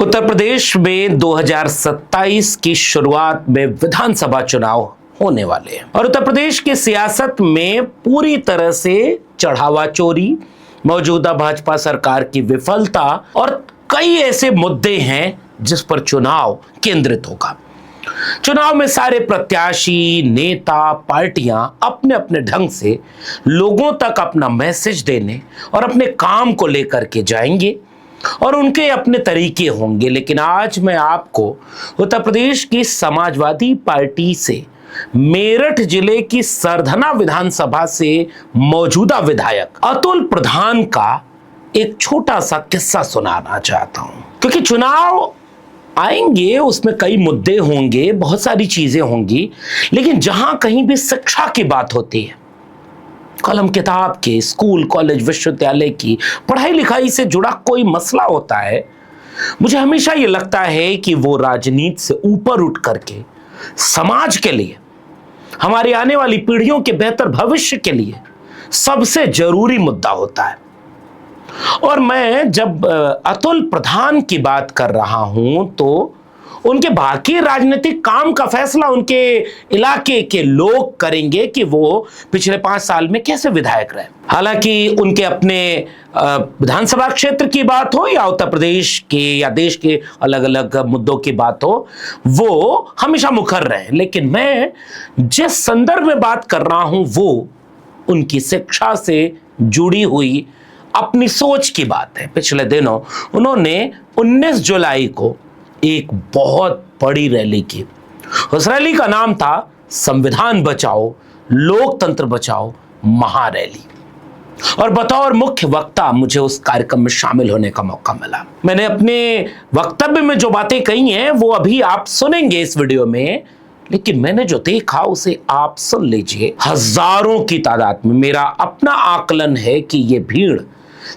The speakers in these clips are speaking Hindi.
उत्तर प्रदेश में 2027 की शुरुआत में विधानसभा चुनाव होने वाले हैं और उत्तर प्रदेश की सियासत में पूरी तरह से चढ़ावा चोरी, मौजूदा भाजपा सरकार की विफलता और कई ऐसे मुद्दे हैं जिस पर चुनाव केंद्रित होगा। चुनाव में सारे प्रत्याशी, नेता, पार्टियां अपने अपने ढंग से लोगों तक अपना मैसेज देने और अपने काम को लेकर के जाएंगे और उनके अपने तरीके होंगे। लेकिन आज मैं आपको उत्तर प्रदेश की समाजवादी पार्टी से मेरठ जिले की सरधना विधानसभा से मौजूदा विधायक अतुल प्रधान का एक छोटा सा किस्सा सुनाना चाहता हूं, क्योंकि चुनाव आएंगे, उसमें कई मुद्दे होंगे, बहुत सारी चीजें होंगी, लेकिन जहां कहीं भी शिक्षा की बात होती है, कलम किताब के, स्कूल, कॉलेज, विश्वविद्यालय की पढ़ाई लिखाई से जुड़ा कोई मसला होता है, मुझे हमेशा ये लगता है कि वो राजनीति से ऊपर उठ करके समाज के लिए, हमारी आने वाली पीढ़ियों के बेहतर भविष्य के लिए सबसे जरूरी मुद्दा होता है। और मैं जब अतुल प्रधान की बात कर रहा हूं तो उनके बाकी राजनीतिक काम का फैसला उनके इलाके के लोग करेंगे कि वो पिछले 5 साल में कैसे विधायक रहे। हालांकि उनके अपने विधानसभा क्षेत्र की बात हो या उत्तर प्रदेश के या देश के अलग अलग मुद्दों की बात हो, वो हमेशा मुखर रहे। लेकिन मैं जिस संदर्भ में बात कर रहा हूं वो उनकी शिक्षा से जुड़ी हुई अपनी सोच की बात है। पिछले दिनों उन्होंने 19 जुलाई को एक बहुत बड़ी रैली की। उस रैली का नाम था संविधान बचाओ, लोकतंत्र बचाओ महारैली। और बतौर मुख्य वक्ता मुझे उस कार्यक्रम में शामिल होने का मौका मिला। मैंने अपने वक्तव्य में जो बातें कही हैं वो अभी आप सुनेंगे इस वीडियो में, लेकिन मैंने जो देखा उसे आप सुन लीजिए। हजारों की तादाद में, मेरा अपना आकलन है कि यह भीड़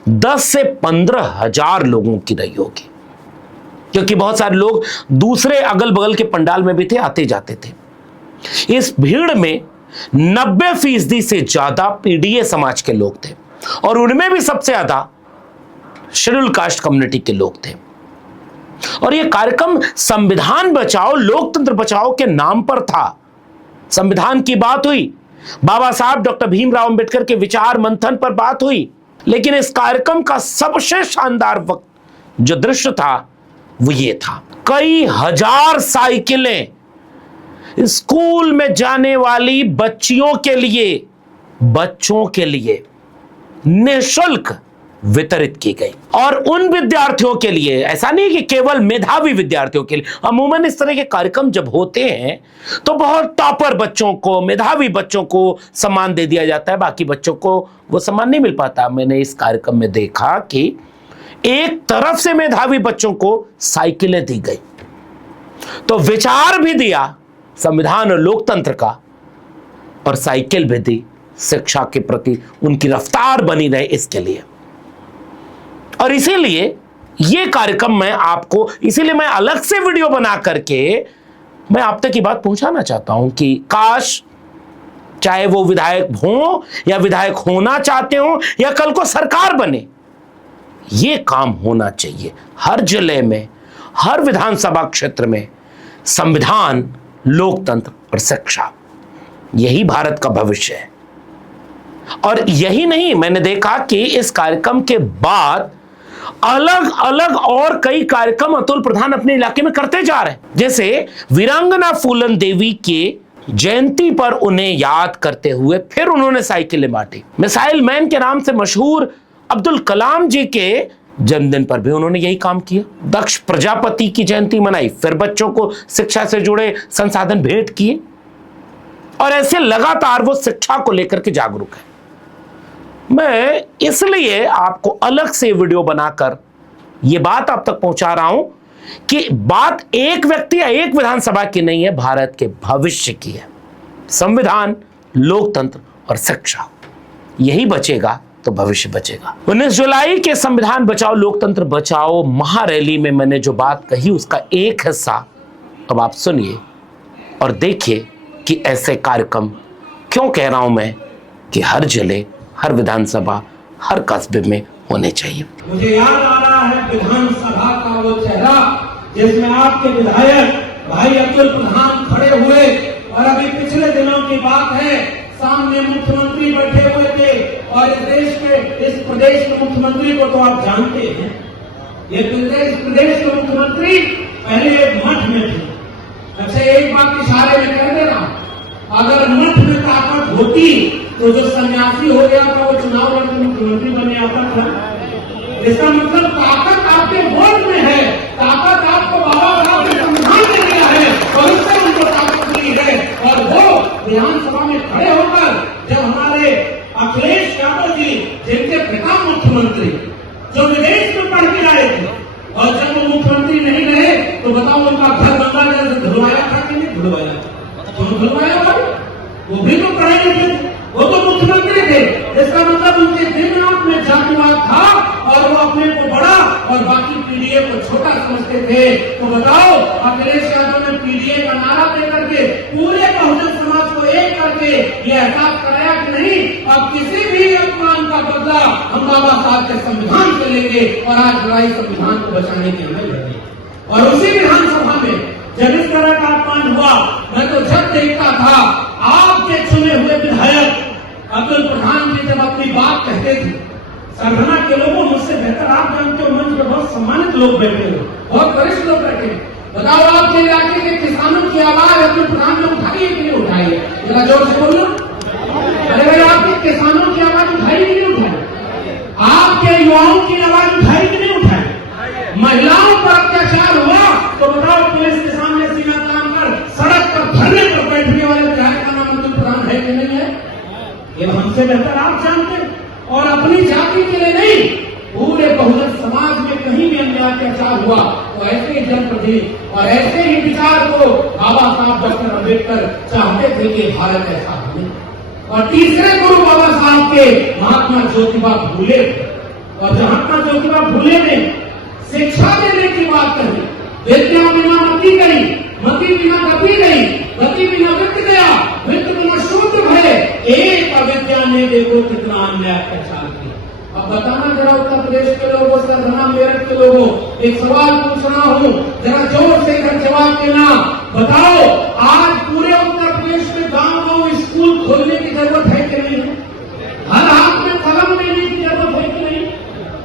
10 से 15 हजार लोगों की रही होगी, क्योंकि बहुत सारे लोग दूसरे अगल बगल के पंडाल में भी थे, आते जाते थे। इस भीड़ में 90% से ज्यादा पीडीए समाज के लोग थे और उनमें भी सबसे ज्यादा शेड्यूल कास्ट कम्युनिटी के लोग थे। और यह कार्यक्रम संविधान बचाओ, लोकतंत्र बचाओ के नाम पर था। संविधान की बात हुई, बाबा साहब डॉक्टर भीमराव अंबेडकर के विचार मंथन पर बात हुई, लेकिन इस कार्यक्रम का सबसे शानदार वक्त जो दृश्य था वो ये था। कई हजार साइकिलें स्कूल में जाने वाली बच्चों के लिए निःशुल्क वितरित की गई। और उन विद्यार्थियों के लिए, ऐसा नहीं कि केवल मेधावी विद्यार्थियों के लिए, अमूमन इस तरह के कार्यक्रम जब होते हैं तो बहुत टॉपर बच्चों को, मेधावी बच्चों को सम्मान दे दिया जाता है, बाकी बच्चों को वो सम्मान नहीं मिल पाता। मैंने इस कार्यक्रम में देखा कि एक तरफ से मेधावी बच्चों को साइकिलें दी गई, तो विचार भी दिया संविधान और लोकतंत्र का, और साइकिल भी दी शिक्षा के प्रति उनकी रफ्तार बनी रहे इसके लिए। और इसीलिए यह कार्यक्रम इसीलिए मैं अलग से वीडियो बना करके मैं आप तक की बात पहुंचाना चाहता हूं कि काश, चाहे वो विधायक हो या विधायक होना चाहते हो या कल को सरकार बने, ये काम होना चाहिए हर जिले में, हर विधानसभा क्षेत्र में। संविधान, लोकतंत्र और शिक्षा, यही भारत का भविष्य है। और यही नहीं, मैंने देखा कि इस कार्यक्रम के बाद अलग अलग और कई कार्यक्रम अतुल प्रधान अपने इलाके में करते जा रहे हैं। जैसे वीरांगना फूलन देवी के जयंती पर उन्हें याद करते हुए फिर उन्होंने साइकिलें बांटी। मिसाइल मैन के नाम से मशहूर अब्दुल कलाम जी के जन्मदिन पर भी उन्होंने यही काम किया। दक्ष प्रजापति की जयंती मनाई, फिर बच्चों को शिक्षा से जुड़े संसाधन भेंट किए, और ऐसे लगातार वो शिक्षा को लेकर के जागरूक है। मैं इसलिए आपको अलग से वीडियो बनाकर यह बात आप तक पहुंचा रहा हूं कि बात एक व्यक्ति या एक विधानसभा की नहीं है, भारत के भविष्य की है। संविधान, लोकतंत्र और शिक्षा, यही बचेगा तो भविष्य बचेगा। 19 जुलाई के संविधान बचाओ, लोकतंत्र बचाओ महारैली में मैंने जो बात कही उसका एक हिस्सा अब आप सुनिए और देखिए कि ऐसे कार्यक्रम क्यों कह रहा हूं मैं कि हर जिले, हर विधानसभा, हर कस्बे में होने चाहिए। मुझे याद आ रहा है विधानसभा का वो चेहरा जिसमें आपके विधायक भाई अब्दुल प्रधान खड़े हुए, और अभी पिछले दिनों की बात है, सामने मुख्यमंत्री बैठे हुए थे, और इस प्रदेश के मुख्यमंत्री को तो आप जानते हैं, ये प्रदेश के मुख्यमंत्री पहले एक मठ में थे। अच्छा, एक बात इशारे में कह देना, अगर मठ में ताकत होती तो जो सन्यासी हो गया था वो चुनाव लड़कर मुख्यमंत्री बने आता था। इसका मतलब ताकत आपके वोट में है, ताकत आपको बाबा साहब के संविधान ने दिया है और उससे उनको ताकत मिली है। और वो विधानसभा में खड़े होकर जब हमारे अखिलेश यादव जी, जिनके पिता मुख्यमंत्री, जो विदेश में पढ़ के आए थे, और जब वो मुख्यमंत्री नहीं रहे तो बताओ उनका घर गंगा जल से धुलवाया था कि नहीं धुलवाया? क्यों धुलवाया भाई? वो भी तो पढ़े लिखे थे, वो तो मुख्यमंत्री थे। इसका मतलब उनके दिमाग में जातिवाद था और वो अपने को बड़ा और बाकी पीडीए को छोटा समझते थे। तो बताओ, अखिलेश यादव ने पीडीए का नारा देकर के पूरे बहुजन समाज को एक करके ये एहसास कराया कि नहीं, अब किसी भी अपमान का बदला हम बाबा साहब के संविधान से लेंगे और आज लड़ाई संविधान को बचाने के लिए लड़ेंगे। और उसी विधानसभा में जब इस तरह का अपमान हुआ, मैं तो जब देखता था आपके चुने हुए विधायक अब्दुल प्रधान जी जब अपनी बात कहते थे, सरगना के लोगों, मुझसे बेहतर आप जानते हो, मंच में बहुत सम्मानित लोग बैठे हो, बहुत वरिष्ठ लोग बैठे, बताओ आपके इलाके के किसानों की आवाज अब्दुल प्रधान ने उठाई है कि नहीं उठाई है? जरा जोर से बोलो। अरे भाई, आपके किसानों की आवाज उठाई कि नहीं उठाई? आपके युवाओं की आवाज उठाई कि नहीं उठाई? महिलाओं पर अत्याचार हुआ तो बताओ, पुलिस के सामने सीना तान कर सड़क पर धरने पर बैठने वाले विधायक का नाम अब्दुल प्रधान है कि नहीं है? ये हमसे बेहतर आप जानते। और अपनी जाति के लिए नहीं, पूरे बहुजन समाज में कहीं भी अन्याय अत्याचार हुआ तो ऐसे ही जनप्रतिनिधि और ऐसे ही विचार को बाबा साहब डॉक्टर अम्बेडकर चाहते थे कि भारत ऐसा बने। और तीसरे गुरु बाबा साहब के महात्मा ज्योतिबा फूले, और महात्मा ज्योतिबा फूले ने शिक्षा देने की बात कही, विद्या बिना मति गई, मति बिना गति गई, गति बिना वित्त गया, वित्त बिना शूद्र भय, एक अविद्या ने देखो कितना अन्याय अत्याचार किया। अब बताना जरा उत्तर प्रदेश के लोगों, सरगना मेरठ के लोगों, एक सवाल पूछ रहा हूँ, जरा जोर से इधर जवाब देना। बताओ, आज पूरे उत्तर प्रदेश में गांव-गांव स्कूल खोलने की जरूरत है कि नहीं है? हर हाथ में कलम लेने की जरूरत है कि नहीं?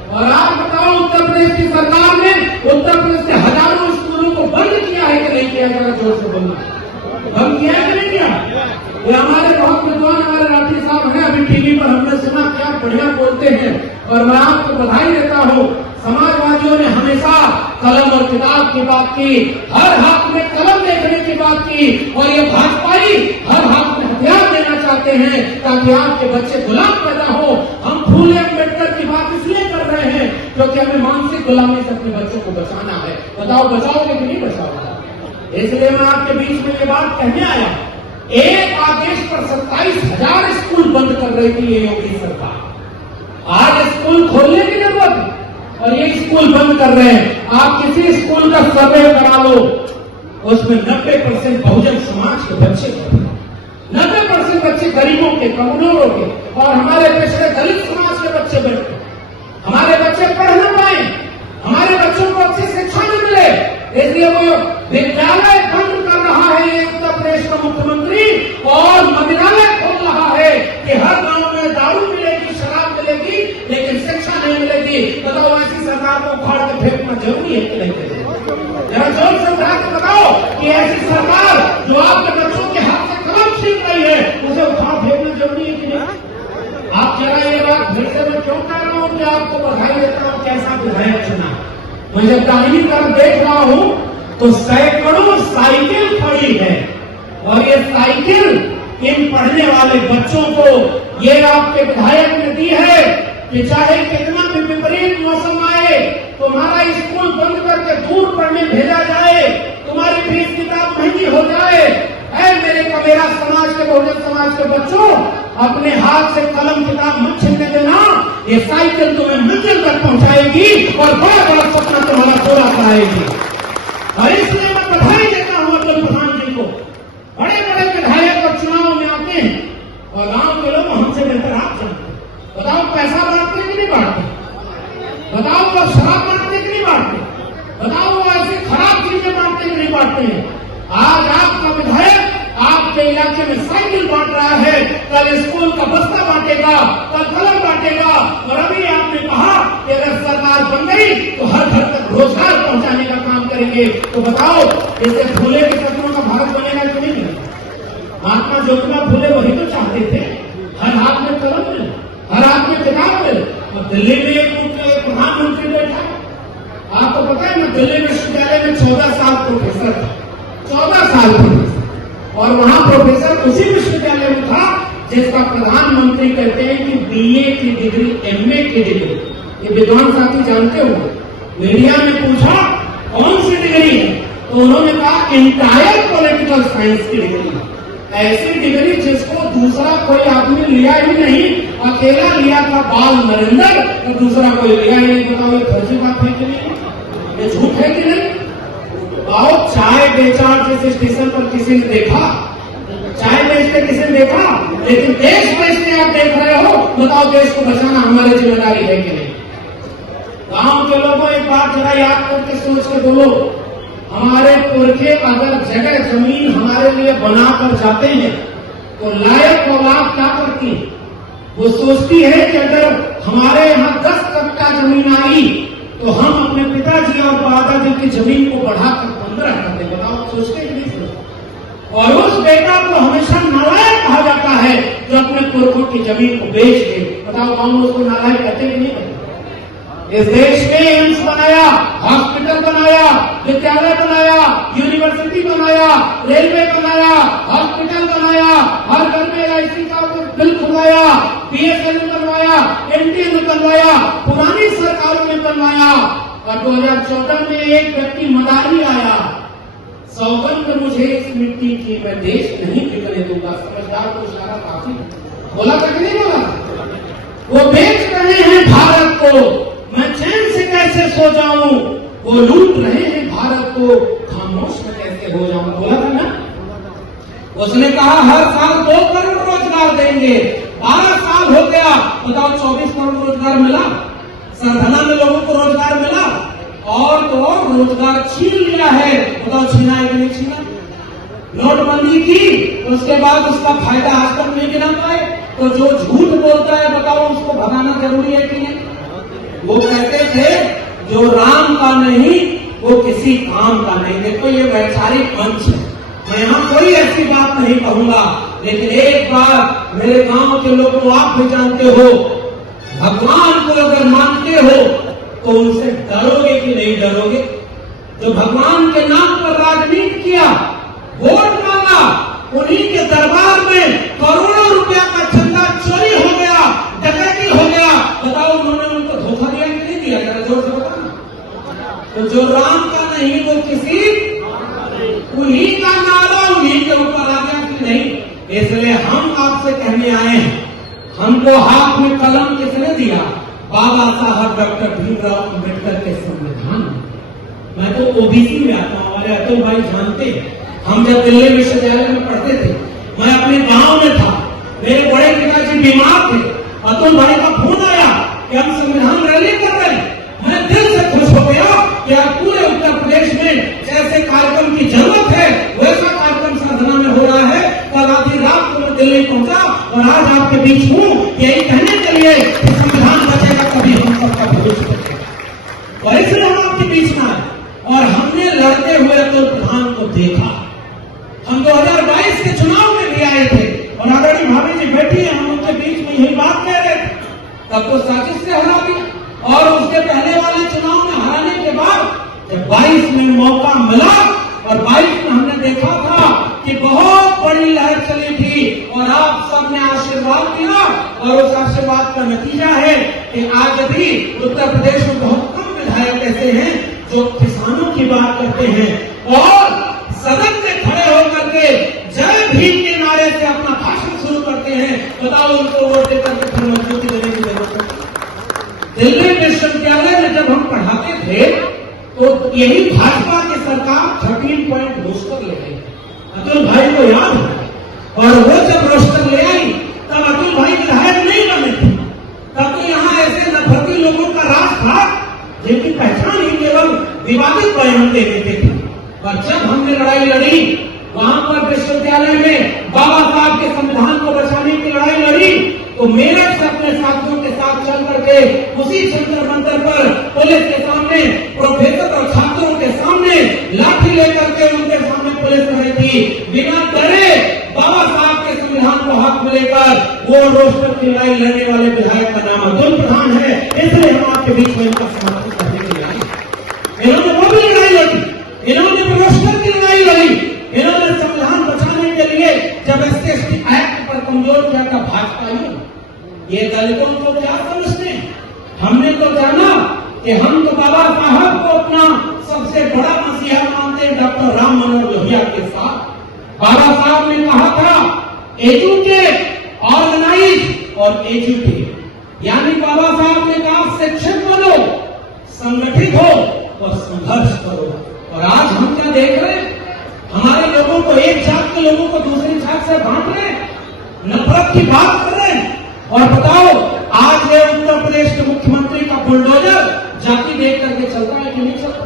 और आज बताओ, उत्तर प्रदेश की सरकार ने उत्तर प्रदेश से हजारों स्कूलों को बंद किया है कि नहीं किया? जरा जोर से बोलना। बंद किया है कि नहीं किया? ये हमारे बहुत विद्वान हमारे राठी साहब हैं, अभी टीवी पर हमने सुना, क्या बढ़िया बोलते हैं, और मैं आपको बधाई देता हूँ। समाजवादियों ने हमेशा कलम और किताब की बात की, हर हाथ में कलम देखने की बात की, और ये भाजपाई हर हाथ में हथियार देना चाहते हैं ताकि आपके बच्चे गुलाम पैदा हो। हम फूले अम्बेडकर की बात इसलिए कर रहे हैं क्योंकि हमें मानसिक गुलामी से अपने बच्चों को बचाना है। बताओ, बचाओगे कि नहीं बचाओगे? इसलिए मैं आपके बीच में ये बात कहने आया। एक आदेश पर 27,000 स्कूल बंद कर रही थी ये योगी सरकार, आज स्कूल खोलने की जरूरत है और ये स्कूल बंद कर रहे हैं। आप किसी स्कूल का सर्वे करा लो, उसमें 90% बहुजन समाज के बच्चे पढ़ते हैं, 90% बच्चे गरीबों के, कमजोरों के, और हमारे पिछड़े दलित समाज के बच्चे बैठते हैं। हमारे बच्चे पढ़ न पाए, हमारे बच्चों को अच्छी शिक्षा न मिले, इसलिए वो विद्यालय बंद कर रहा है ये उत्तर प्रदेश का मुख्यमंत्री, और मदिरालय खोल रहा है कि हर गांव में दारू मिलेगी, शराब मिलेगी, लेकिन शिक्षा नहीं मिलेगी। बताओ, ऐसी सरकार को उखाड़ के फेंकना जरूरी है कि नहीं? जरा जोर से बताओ कि ऐसी सरकार जो आपके बच्चों के हाथ से कलम छीन रही है, उसे उखाड़ फेंकना जरूरी है कि नहीं? आप जरा ये बात फिर से मैं क्यों कह रहा हूँ कि आपको बधाई देता हूँ, कैसा विधायक चुना। मैं जब दाहिनी तरफ देख रहा हूँ तो सैकड़ों साइकिल पड़ी है, और ये साइकिल इन पढ़ने वाले बच्चों को ये आपके विधायक ने दी है कि चाहे कितना भी विपरीत मौसम आए, तुम्हारा स्कूल बंद करके दूर पढ़ने भेजा जाए, तुम्हारी फीस किताब महंगी हो जाए, ऐ मेरे कबीरा समाज के, बहुजन समाज के बच्चों, अपने हाथ से कलम किताब मत छीनने देना। ये साइकिल तुम्हें मंजिल तक पहुंचाएगी और बड़ा बड़ा सपना तुम्हारा पूरा कराएगी। और इसलिए मैं बधाई देता हूं अब्दुल प्रधान जी को। बड़े बड़े विधायक और चुनाव में आते हैं और गांव के लोग हमसे बेहतर आप जानते हैं। बताओ, पैसा बांटते कि नहीं बांटते? बताओ, वो शराब बांटते कि नहीं बांटते? बताओ, वो बांटते हैं। आज आपका विधायक आपके इलाके में साइकिल बांट रहा है, कल स्कूल का बस्ता बांटेगा, कल कलम बांटेगा। और अभी आपने कहा कि अगर सरकार बन गई तो हर घर तक रोजगार पहुंचाने का काम करेंगे। तो बताओ, जैसे फूले के कदमों का भारत बनेगा कि नहीं बनेगा? महात्मा ज्योतिबा फूले वही तो चाहते थे, हर हाथ में कलम मिले, हर हाथ में किताब मिले। और दिल्ली में एक प्रधानमंत्री बैठा, आपको पता है ना, दिल्ली विश्वविद्यालय में 14 साल प्रोफेसर था, 14 साल प्रोफेसर। और वहां प्रोफेसर उसी विश्वविद्यालय में था जिसका प्रधानमंत्री कहते हैं कि बीए की डिग्री, एमए की डिग्री। ये विद्वान साथी जानते हो, मीडिया में पूछा कौन सी डिग्री है, तो उन्होंने कहा इंटायर पॉलिटिकल साइंस की डिग्री। ऐसी डिग्री जिसको दूसरा कोई आदमी लिया ही नहीं, अकेला लिया था बाल नरेंद्र, तो दूसरा कोई लिया ही नहीं। बताओ, ये फर्जी बात है कि नहीं? ये झूठ है कि नहीं? आओ, चाय बेचा जिस स्टेशन पर किसी ने देखा, चाय बेचते किसी ने देखा, लेकिन देश बेचते आप देख रहे हो। बताओ, देश को बचाना हमारी जिम्मेदारी है कि नहीं? गांव के लोगों एक बात जरा याद करके सोच के बोलो, हमारे पुरखे अगर जगह जमीन हमारे लिए बनाकर जाते हैं तो लायक औलाद क्या करती है? वो सोचती है कि अगर हमारे यहाँ 10 कट्टा जमीन आई तो हम अपने पिताजी और दादाजी की जमीन को बढ़ाकर 15 कर दें। बताओ, सोचते ही नहीं सोचते। और उस बेटा को हमेशा नालायक कहा जाता है जो अपने पुरखों की जमीन को बेच दे। बताओ, कौन उसको नालायक कहते कि नहीं कहते? इस देश में एम्स बनाया, हॉस्पिटल बनाया, विद्यालय बनाया, यूनिवर्सिटी बनाया, रेलवे बनाया, हॉस्पिटल बनाया, हर घर में LIC का बिल खुलाया, BSNL बनवाया, NTN बनवाया, पुरानी सरकारों में बनवाया। और 2014 में एक व्यक्ति मदारी आया, सौगंध मुझे इस मिट्टी की, मैं देश नहीं बिकने दूंगा। समझदार को इशारा काफी बोला तक नहीं बोला? वो बेच रहे हैं भारत को, मैं चैन से कैसे सो जाऊं? वो लूट रहे हैं भारत को, खामोश में कैसे हो जाऊं? बोला था ना? उसने कहा हर साल 2 करोड़ रोजगार देंगे। 12 साल हो गया, बताओ 24 करोड़ रोजगार मिला? सरधना में लोगों को रोजगार मिला? और तो रोजगार छीन लिया है। बताओ, छीना है कि नहीं छीना? नोटबंदी की, उसके बाद उसका फायदा आज तक नहीं गिना पाए। तो जो झूठ बोलता है, बताओ उसको भगाना जरूरी है कि नहीं? वो कहते थे जो राम का नहीं वो किसी काम का नहीं। देखो, ये वैचारिक मंच है, मैं यहाँ कोई ऐसी बात नहीं कहूंगा, लेकिन एक बात मेरे गांव के लोगों, आप भी जानते हो, भगवान को अगर मानते हो तो उनसे डरोगे कि नहीं डरोगे? जो भगवान के नाम पर राजनीति किया, वोट मांगा, उन्हीं के दरबार में करोड़ों रुपया का चंदा चोरी हो गया, डकैती हो गया। बताओ, उन्होंने उनको धोखा दिया कि नहीं दिया? जरा जोर से बताना। तो जो राम का नहीं वो किसी, उन्हीं का नारा उन्हीं के ऊपर आ गया कि नहीं? इसलिए हम आपसे कहने आए हैं, हमको हाथ में कलम किसने दिया? बाबा साहब डॉक्टर भीमराव अम्बेडकर के संविधान में। मैं तो OBC में आता हूं, हमारे अतुल भाई जानते हैं। हम जब दिल्ली विश्वविद्यालय में पढ़ते थे, मैं अपने गांव में था, मेरे बड़े पिताजी बीमार थे, अतुल भाई का फोन आया कि हम संविधान रैली कर रहे हैं। मैं दिल से खुश हो गया कि आज पूरे उत्तर प्रदेश में जैसे कार्यक्रम की जरूरत है वैसा कार्यक्रम साधना में हो रहा है। कल आधी रात को मैं दिल्ली पहुंचा और आज आपके बीच हूँ, यही कहने के लिए कि संविधान बचेगा कभी हम सबका भविष्य बचेगा। और इसलिए हम आपके बीच में आए और हमने लड़ते हुए अतुल प्रधान को देखा। हम 2022 के चुनाव में भी आए थे और आदरणीय भाभी जी बैठी है, हम उनके बीच में यही बात कह रहे थे। तब तो साजिश से हरा दिया और उसके पहले वाले चुनाव में हराने के बाद जब 22 में मौका मिला और 22 में हमने देखा था कि बहुत बड़ी लहर चली थी और आप सबने आशीर्वाद दिया और उस आशीर्वाद का नतीजा है कि आज भी उत्तर प्रदेश में बहुत कम विधायक ऐसे हैं जो किसानों की बात करते हैं और सदन में खड़े होकर के जय भीम के नारे से अपना भाषण शुरू करते हैं। बताओ, उनको वोट देकर के फिर मजबूती देने की जरूरत है? दिल्ली विश्वविद्यालय में जब हम पढ़ाते थे तो यही भाजपा की सरकार 13 पॉइंट रोस्टर ले गई। अतुल भाई को याद है। और वो जब रोस्टर ले आई तब अतुल भाई विधायक नहीं बने थे। तब तो यहाँ ऐसे नफरती लोगों का राज था जिनकी पहचान ही केवल विवादित बयान दे देते थे। और जब हमने लड़ाई लड़ी, वहां पर विश्वविद्यालय में बाबा साहब के संविधान को बचाने की लड़ाई लड़ी, तो मेरठ से अपने साथियों के साथ चल करके उसी जंतर मंतर पर पुलिस के सामने, प्रोफेसर और छात्रों के सामने लाठी लेकर के उनके सामने पुलिस खड़ी थी। बिना डरे बाबा साहब के संविधान को हाथ में लेकर वो रोस्टर की लड़ाई लड़ने वाले विधायक का नाम अतुल प्रधान है, इसलिए हम आपके बीच में इनका समर्थन करने के लिए आए। इन्होंने वो भी लड़ाई लड़ी, इन्होंने रोस्टर की लड़ाई लड़ी, इन्होंने संविधान बचाने के लिए जब SC/ST एक्ट पर कमजोर किया था भाजपा, ये दलितों को क्या समझते हैं? हमने तो जाना कि हम तो बाबा साहब को अपना सबसे बड़ा मसीहा मानते हैं, डॉक्टर राम मनोहर लोहिया के साथ। बाबा साहब ने कहा था एजुकेट, ऑर्गेनाइज और एजुकेट, यानी बाबा साहब ने कहा शिक्षित बनो, संगठित हो और संघर्ष करो। और आज हम क्या देख रहे हैं? हमारे लोगों को, एक जात के लोगों को दूसरी जात से बांट रहे, नफरत की बात कर रहे हैं। और बताओ, आज ये उत्तर प्रदेश के मुख्यमंत्री का बुलडोजर जाति देख करके चलता है कि नहीं चलता?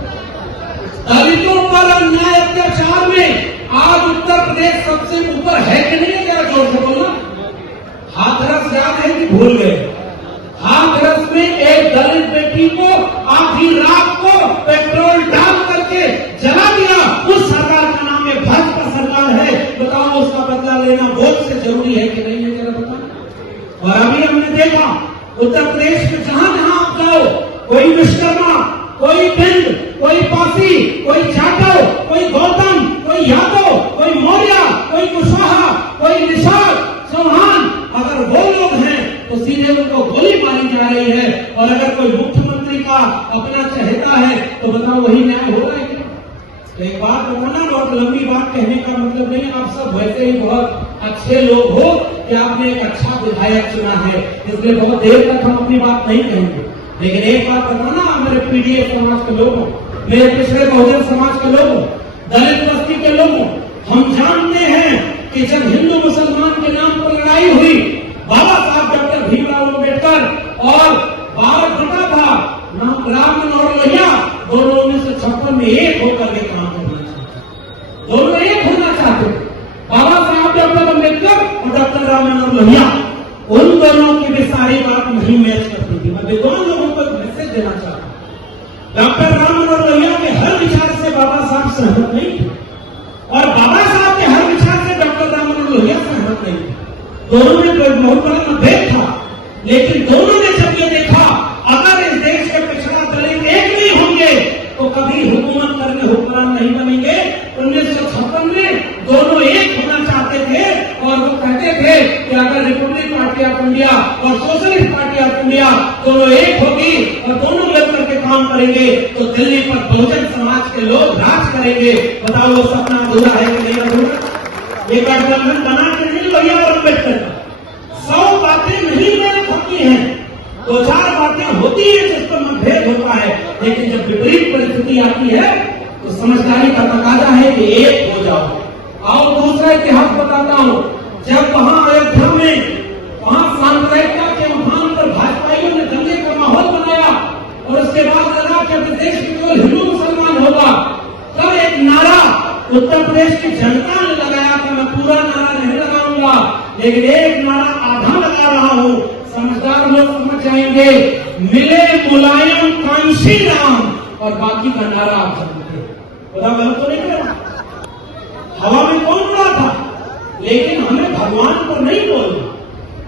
दलितों पर अन्याय अत्याचार में आज उत्तर प्रदेश सबसे ऊपर है कि नहीं? जरा जोर से बोलना। हाथरस याद है कि भूल गए? हाथरस में एक दलित बेटी को आधी रात को पेट्रोल डाल करके जला दिया। उस सरकार का नाम है भाजपा सरकार है। बताओ, उसका बदला लेना वोट से जरूरी है कि नहीं है? जरा बताओ। और अभी हमने देखा उत्तर प्रदेश में जहां जहां आप जाओ, कोई विश्वकर्मा, कोई भिंड, कोई पासी, कोई जाटव, कोई गौतम, कोई यादव, कोई मौर्य, कोई कुशवाहा, कोई निषाद, चौहान, अगर वो लोग हैं तो सीधे उनको गोली मारी जा रही है। और अगर कोई मुख्यमंत्री का अपना चहेता है तो बताओ, वही न्याय हो रहा है क्या? तो एक बात बताना, बहुत लंबी बात कहने का मतलब नहीं, आप सब वैसे ही बहुत अच्छे लोग हो कि आपने एक अच्छा विधायक चुना है, इसलिए बहुत देर तक हम अपनी बात नहीं कहेंगे। लेकिन एक बात बताना, मेरे पीडीएफ समाज के लोगों, मेरे पिछड़े बहुजन समाज के लोगों, दलित बस्ती के लोगों, हम जानते हैं कि जब हिंदू मुसलमान के नाम पर लड़ाई हुई, बाबा साहब डॉक्टर भीमराव अम्बेडकर और भारत बटा था राम मनोहर लोहिया, दोनों 1956 में एक होकर के काम करना चाहते, दोनों एक होना चाहते। बाबा साहब डॉक्टर अम्बेडकर और डॉक्टर राम मनोहर लोहिया, उन दोनों की भी सारी बात नहीं मैच करती थी। मैं विद्वान लोगों को मैसेज देना चाहता हूं, डॉक्टर राम मनोहर लोहिया के हर विचार से बाबा साहब सहमत नहीं थे और बाबा साहब के हर विचार से डॉक्टर राम मनोहर लोहिया सहमत नहीं थे। दोनों में बहुत बड़ा मतभेद था, लेकिन दोनों ने जब ये देखा अगर इस देश के पिछड़ा दलित एक नहीं होंगे तो कभी हुकूमत करने हुक्मरान नहीं बनेंगे। 1956 में दोनों एक होना चाहते थे और वो कहते थे कि अगर रिपब्लिक पार्टी ऑफ इंडिया और सोशलिस्ट पार्टी ऑफ इंडिया दोनों एक होगी और दोनों मिलकर के काम करेंगे तो दिल्ली पर बहुजन समाज के लोग राज करेंगे। बताओ, वो सपना अधूरा है कि नहीं अधूरा? ये गठबंधन बना के नहीं भैया और अम्बेडकर, 100 बातें नहीं मैंने होती हैं, 2-4 बातें होती है जिस पर मतभेद होता है, लेकिन जब विपरीत परिस्थिति आती है तो समझदारी का तकाजा है कि एक हो जाओ। और दूसरा इतिहास बताता हूं, जब वहां अयोध्या में वहां सांप्रदायिकता के मुहान पर भाजपाइयों ने दंगे का माहौल बनाया और उसके बाद लगा कि प्रदेश में केवल हिंदू मुसलमान होगा, तब एक नारा उत्तर प्रदेश की जनता ने लगाया था। मैं पूरा नारा नहीं लगाऊंगा, लेकिन एक नारा आधा लगा रहा हूं, समझदार लोग समझ जाएंगे। मिले मुलायम कांशी राम, और बाकी का नारा आप जानते हैं। बड़ा गलत तो नहीं करा, हवा में कौन उड़ा था, लेकिन हमें भगवान को नहीं बोलना,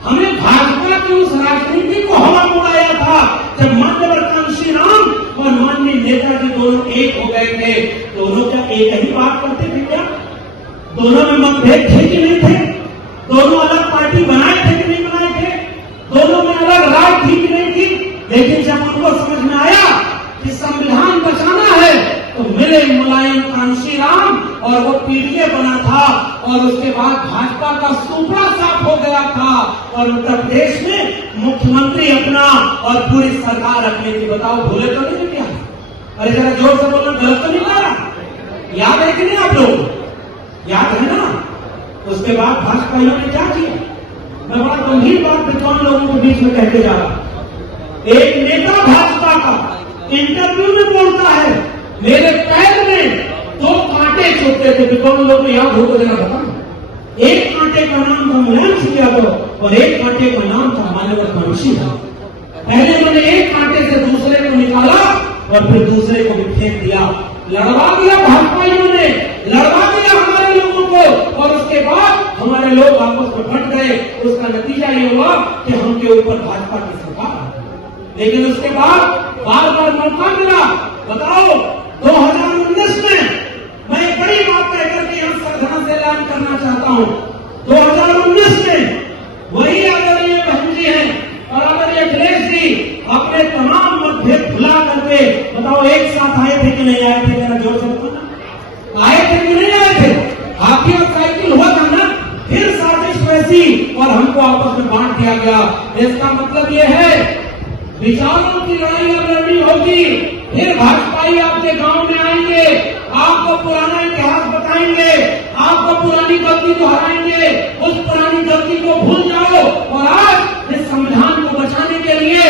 हमें भाजपा की उस राजनीति को हवा में उड़ाया था जब मध्यवर कांशी राम और माननीय नेताजी दोनों एक हो गए थे। दोनों क्या एक ही बात करते थे क्या? दोनों में मतभेद थे कि नहीं थे? दोनों अलग पार्टी बनाए थे कि नहीं बनाए थे? दोनों में अलग राय थी कि नहीं थी? लेकिन जब उनको समझ में आया कि संविधान बचाना है तो मिले मुलायम कांशी राम, और वो पीडीए बना था और उसके बाद भाजपा का सुपड़ा साफ हो गया था और उत्तर प्रदेश में मुख्यमंत्री अपना और पूरी सरकार अपनी थी। बताओ, भूले तो नहीं क्या? अरे जरा जोर से बोलना, गलत तो नहीं कर रहा? याद है कि नहीं आप लोग? याद है ना? उसके बाद भाजपाइयों ने क्या किया? मैं बड़ा गंभीर बात विद्वान लोगों के बीच में कहते जा रहा। एक नेता भाजपा का इंटरव्यू में बोलता है, मेरे पैर में 2 कांटे विद्वान लोग को याद हो तो जरा बताना। एक कांटे का नाम था मुलायम सिंह यादव और एक कांटे का नाम था मान्यवर ऋषि। पहले उन्होंने एक कांटे से दूसरे को निकाला और फिर दूसरे को भी फेंक दिया, लड़वा दिया भाजपाइयों ने, लड़वा दिया हमारे लोगों को, और उसके बाद हमारे लोग आपस में बंट गए। उसका नतीजा ये हुआ कि हमके ऊपर भाजपा की सरकार। लेकिन उसके बाद बार बार मौका मिला। बताओ 2019 में मैं एक बड़ी बात कहकर के हम संविधान से ऐलान करना चाहता हूं। 2019 में वही आदरणीय बहन जी हैं और आदरणीय अखिलेश जी अपने तमाम मतभेद भुला करके, बताओ एक साथ आए थे कि नहीं आए थे? जरा जोर से बताना, आए थे कि नहीं आए थे? हाथी और साइकिल हुआ था ना, फिर साजिश वैसी और हमको आपस में बांट दिया गया। इसका मतलब यह है विचारों की लड़ाई अब लड़नी होगी। फिर भाजपाई आपके गांव में आएंगे, आपको पुराना इतिहास बताएंगे, आपको पुरानी गलती को हराएंगे, उस पुरानी गलती को भूल जाओ और आज इस संविधान को बचाने के लिए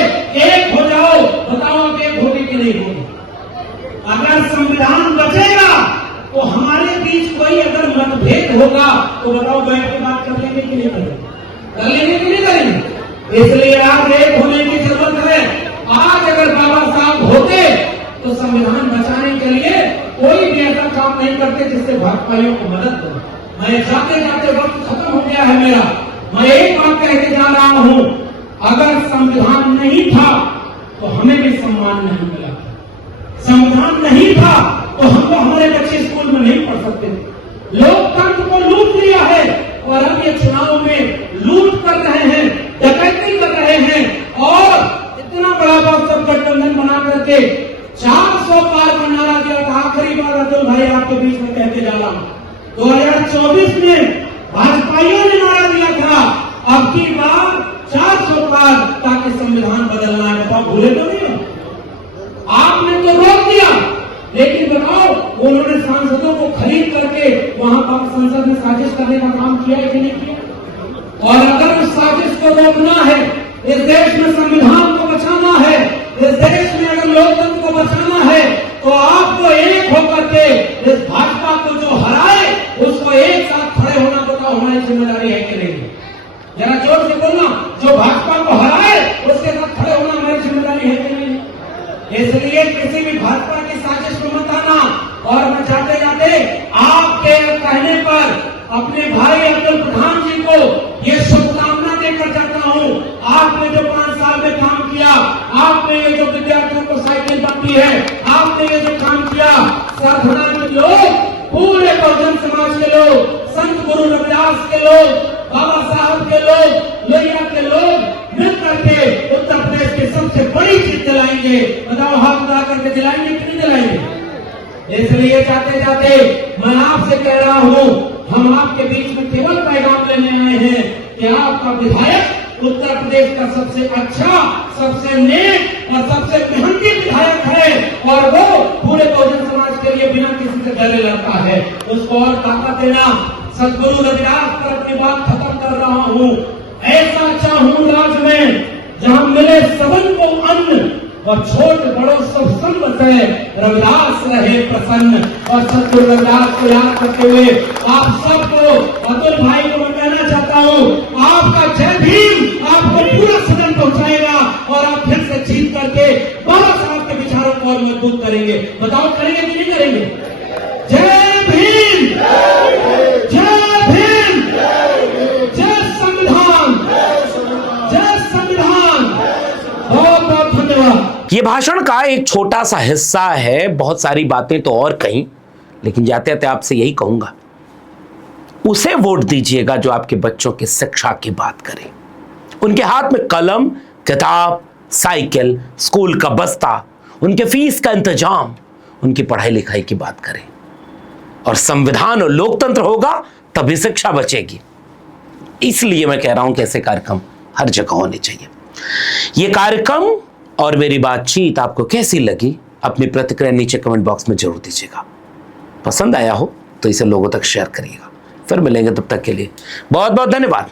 एक हो जाओ। बताओ आप एक होगी कि नहीं होगी? अगर संविधान बचेगा तो हमारे बीच कोई अगर मतभेद होगा तो बताओ बैठ के बात कर लेंगे कि नहीं करेंगे? कर लेंगे कि नहीं करेंगे? इसलिए आज एक होने की जरूरत है। आज अगर बाबा साहब होते तो संविधान बचाने के लिए कोई भी ऐसा काम नहीं करते जिससे भाजपाइयों को मदद हो। मैं जाते जाते वक्त खत्म हो गया है मेरा। मैं एक बात कह के जा रहा हूं, अगर संविधान नहीं था तो हमें भी सम्मान नहीं मिला। संविधान नहीं था तो हमको हमारे बच्चे स्कूल में नहीं पढ़ सकते थे। लोकतंत्र को लूट लिया है और अब ये चुनाव में लूट कर रहे हैं, डकैती कर रहे हैं और इतना बड़ा सब गठबंधन बना करके 400 पार का नारा दिया था। आखिरी बार अतुल भाई आपके बीच में कहते जा रहा हूं, 2024 में भाजपाइयों ने नारा दिया था अब की बार 400 पार ताकि संविधान बदलना है। बताओ भूले तो नहीं हो? आपने तो रोक दिया, लेकिन बताओ उन्होंने सांसदों को खरीद करके वहां पर संसद में साजिश करने का काम किया है कि नहीं किया? और अगर उस साजिश को रोकना है, इस देश में संविधान को बचाना है, इस देश में अगर लोकतंत्र को बचाना है तो आपको एक होकर के इस भाजपा को जो हराए उसको एक साथ खड़े होना बताओ हमारी जिम्मेदारी है कि नहीं? जरा जोर से बोलना, जो भाजपा को हराए उसके साथ खड़े होना हमारी जिम्मेदारी है कि नहीं? इसलिए किसी भी भाजपा की साजिश को मत आना। और मैं जाते जाते आपके कहने पर अपने भाई अतुल प्रधान जी को ये शुभकामना देकर जाता हूं। आपने जो 5 साल में काम किया, आपने ये जो विद्यार्थियों को साइकिल बांटी है, आपने ये जो काम किया, सरधना के लोग, पूरे बहुजन समाज के लोग, संत गुरु रविदास के लोग, बाबा साहब के लोग, लोहिया के लोग मिल करके उत्तर प्रदेश की सबसे बड़ी चीज दिलाएंगे। बताओ हाथ उठा करके दिलाएंगे कि नहीं दिलाएंगे? इसलिए जाते जाते मैं आपसे कह रहा हूं, हम आपके बीच में केवल पैगाम लेने आए हैं कि आपका विधायक उत्तर प्रदेश का सबसे अच्छा, सबसे नेक और सबसे मेहनती विधायक है और वो पूरे बहुजन समाज के लिए बिना किसी से डरे लड़ता है। उसको और ताकत देना। सदगुरु रविदास पर अपनी बात खत्म कर रहा हूं। ऐसा चाहूं राज में जहां मिले सबन को अन्न और छोटे बड़ों सब संग से रविदास रहे प्रसन्न। और सदगुरु रविदास को याद करते हुए आप सबको, अतुल भाई को मैं कहना चाहता हूं, आपका जय भीम आपको पूरा सदन पहुंचाएगा और आप फिर से जीत करके बाबा साहब के विचारों को और मजबूत करेंगे। बताओ करेंगे कि नहीं करेंगे? जय भीम, जय भीम, जय संविधान, जय संविधान। बहुत बहुत धन्यवाद। ये भाषण का एक छोटा सा हिस्सा है, बहुत सारी बातें तो और कहीं, लेकिन जाते जाते आपसे यही कहूंगा, उसे वोट दीजिएगा जो आपके बच्चों की शिक्षा की बात करे, उनके हाथ में कलम, किताब, साइकिल, स्कूल का बस्ता, उनके फीस का इंतजाम, उनकी पढ़ाई लिखाई की बात करे। और संविधान और लोकतंत्र होगा तभी शिक्षा बचेगी। इसलिए मैं कह रहा हूं कि ऐसे कार्यक्रम हर जगह होने चाहिए। ये कार्यक्रम और मेरी बातचीत आपको कैसी लगी, अपनी प्रतिक्रिया नीचे कमेंट बॉक्स में जरूर दीजिएगा। पसंद आया हो तो इसे लोगों तक शेयर करिएगा। फिर मिलेंगे, तब तक के लिए बहुत बहुत धन्यवाद।